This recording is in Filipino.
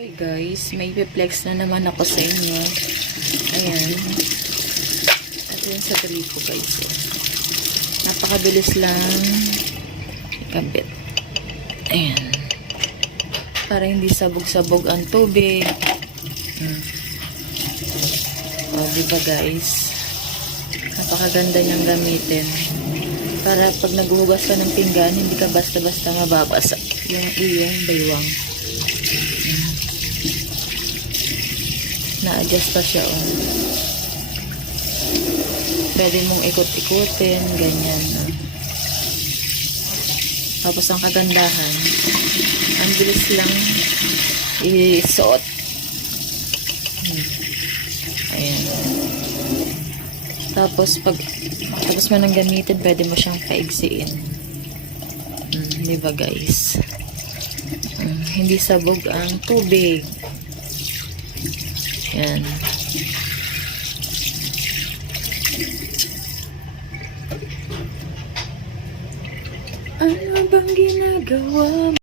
Hey guys, may flex na naman ako sa inyo. Ayan. Ito yung sa dali ko guys. Napakabilis lang ikabit. Ayan. Para hindi sabog-sabog ang tubig. O, diba guys? Napakaganda niyang gamitin. Para pag naghuhugas ka ng pinggan, hindi ka basta-basta mababasa yung iyong baywang. Na-adjust pa siya, oh. Pwede mong ikot-ikutin, ganyan, oh. Tapos ang kagandahan, ang bilis lang isuot. Ayan. Tapos mo nang gamitin, pwede mo siyang paigsiin. Diba guys? Hindi sabog ang tubig. Yan. Ano bang ginagawa mo?